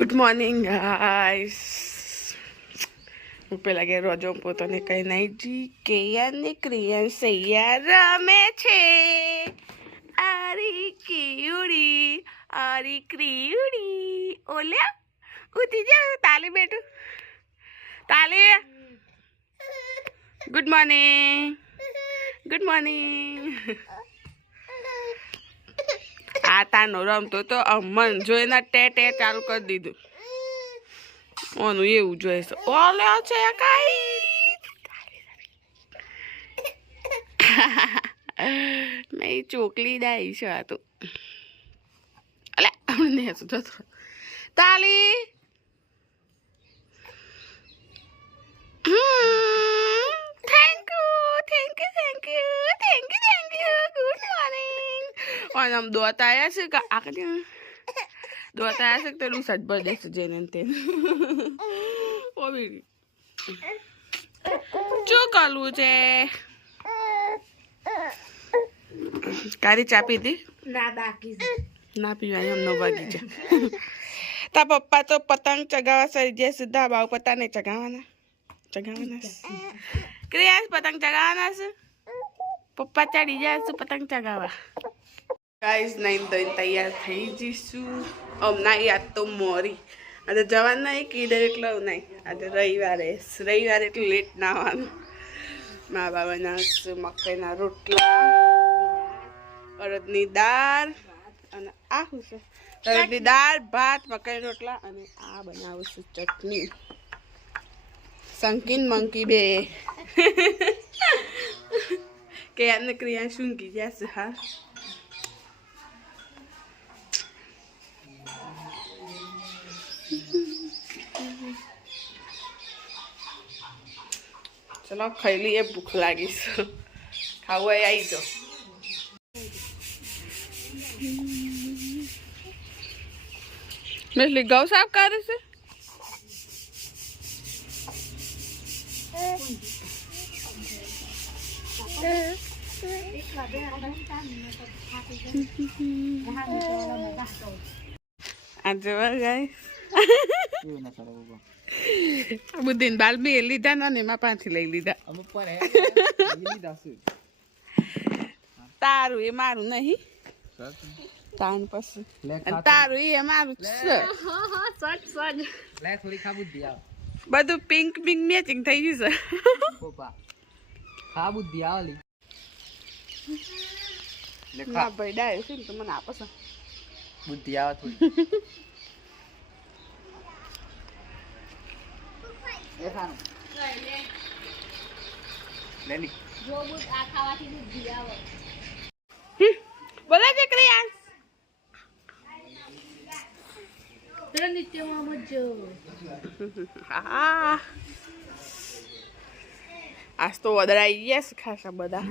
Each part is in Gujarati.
Good morning guys. હું પેલા કે રોજો પોતાને કઈ નહીં જી કેયાન ને ક્રિયાન સૈયા રમે છે. આરી ક્રિયુડી ઓલ્યા ઉઠી જા. તાલી બેઠું તાલી. Good morning good morning. આ તાનો રમતો તો મન જોઈને ટેટે ચાલુ કરી દીધું. ઓનું એવું જોઈએ છે. ઓલે છે કઈ મેં ચોકલી દાઈ છે. આ તો અલે ને તો તાલી. और हम दोता आया से का आके दोता आया से तेरू सच बर्थडे से जेनन ते ओ भी जो कालू છે. કારી ચા પીધી ના બાકી ના પીવાની હમનો વાગી છે. તા પપ્પા તો પતંગ ચગાવવા સરી જે સીધા બાવ પતા નહીં ચગાવવાના ક્રિયાસ પતંગ ચગાવવાના છે. પપ્પા ચડી જાય છે પતંગ ચગાવવા. ગાઈસ નહીં તો તૈયાર થઈ જઈશું. હમણાં યાદ તો મોરી આજે જવાનું નહીં કીધું એટલે નહીં. આજે રવિવારે એટલે લેટ ના આવવાનું. મા બાબા બનાવશું મકાઈના રોટલા, અડદની દાળ અને આ શું છે અડદની દાળ ભાત મકાઈ રોટલા અને આ બનાવશું ચટણી. સંકીન મંકી બે કે યાદ ક્રિયા શું કી જશે. હા ચલો ખાઈ લઈએ. ભૂખ લાગી છે. ખાવું એ આવી જાઓ. મેં ગૌ સાફ કરે છે. આ જોવા ગાય બુદ્ધિન બાલ બી લીધા ને એમાં પાછી લઈ લીધા. તારું એ મારું નહીં. તાન પછી તારું એ મારું બધું પિંક મેચિંગ થઈ ગયું છે. ભાઈ ડાય છે ને તો મને આપો છો બુદ્ધિ આવે થોડી. બોલા છે ક્રિયાંશ. હા આજ તો વદરાઈ ગયા છે ખાસા બધા.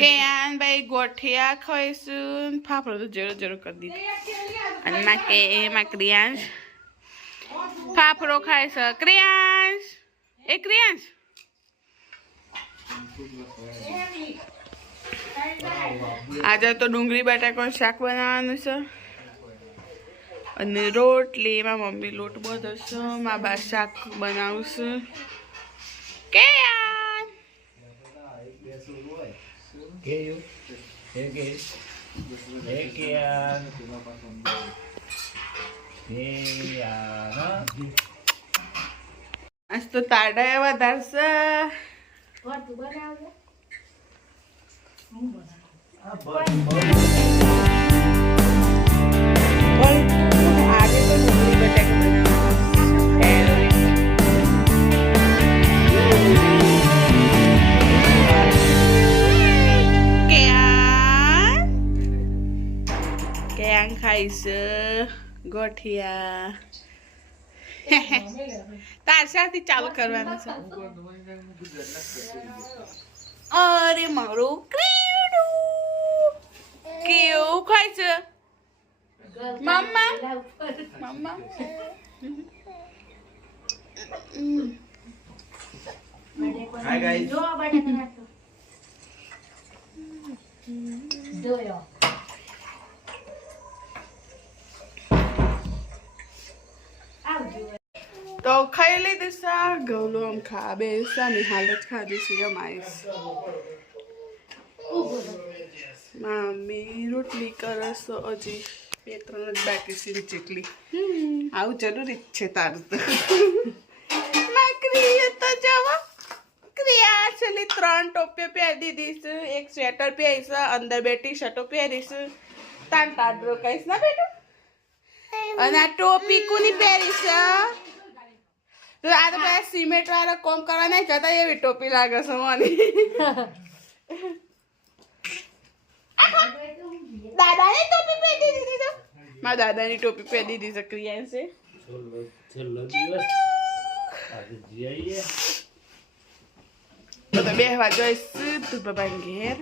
કેયાન ભાઈ ગોઠિયા ખાઈશું. ફાફડો તો જરૂર કરી દીધું. અને માં કે એમાં ક્રિયાંશ ફાફડો ખાય છે. ક્રિયાંશ એ ક્રિયાંશ આજે તો ડુંગળી બટાકાનું શાક બનાવવાનું છે અને રોટલી. એમાં મમ્મી લોટ બધો છે. મા બા શાક બનાવશું. કેયાન આજ તો તાડા વધારશે. આજે તો ડુંગળી બટાકા કેયાન ખાઈશ ગોઠિયા. તાર સાથે ચાલુ કરવાનું છે. અરે મારું ક્રીડું હું ખાય છે મમ્મા મમ્મા Hi guys. તો ખાઈ લીધી સા ગૌલો આમ ખા બે સાની હાલત ખાધી છે અમારી મમ્મી રોટલી કરસ હજી 2-3 જ બાકી છે ચીકલી આવું જરૂરી જ છે તારું તો નકરી તો જવા ક્રિયા છેલ્લી 3 ટોપીઓ પહેરી દીધી છે એક સ્વેટર પહેરી છે અંદર 2 ટી-શર્ટો પહેરી છે તાન કાઢરો કહીશ ના બેટું અને આ ટોપી કોની પહેરી છે તો આ તો પેલા સિમેન્ટ વાળા કોમ કરવા નહીં જતા એવી ટોપી લાગે છે મને દાદાની ટોપી પહેરી દીધી તો મારા દાદાની ટોપી પહેરી દીધી છે ક્રિયા છે છેલ્લો દિવસ આજે જઈએ તો બેહવા જોઈશ તું બાબા ઘેર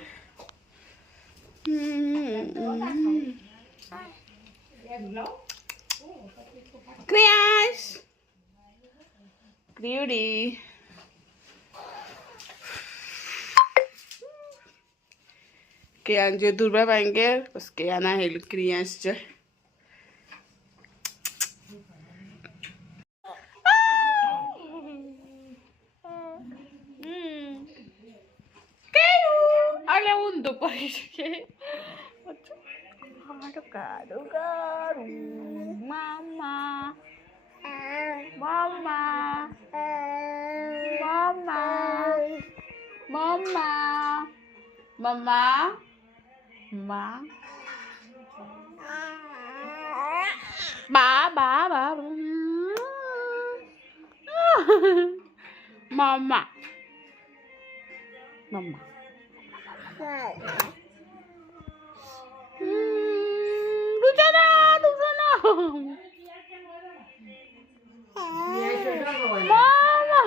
ક્રિયાશ ક્રિયુડી કે આજે દુર્બા ભાંગે બસ કે આના હેલ ક્રિયાશ છે અલે ઊંધું પડી શકે કાઢું કાઢું મામા મામા મામા મમ્મા મમ્મા મા બા બા બા મમ્મા મમ્મા Luciana, Luciana. Mama.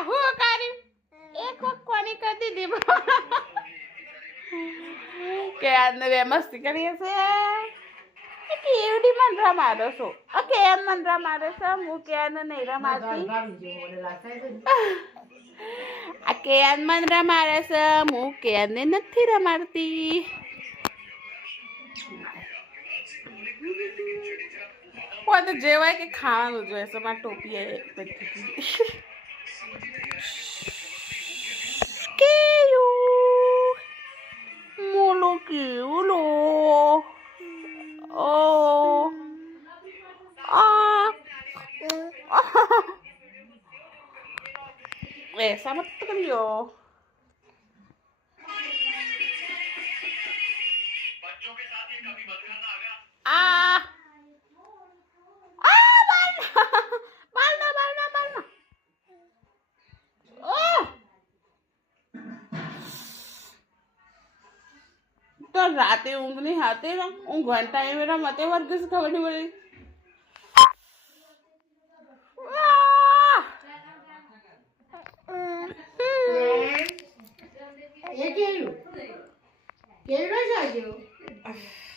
હું કરી એક વખત કોની કરી દીધી કે આજને બે મસ્તી કરીએ છે કેવડી મન રમાડો છો ઓકે એમ મન રમાડે છે હું કે નહીં રમાડતી આ કે મન રમાડે છે હું કે નથી રમાડતી તો જેવાય કે ખાવાનું જોઈએ છે મારી ટોપી બધી કેયું મોલો કેવલો Oh. Esa mat kaliyo. Balna. Oh. तो राते ऊँग नहीं आते ना ऊँग घंटा है मेरा मते वर्ग से खबर नहीं पड़ी ये क्या है? क्या है?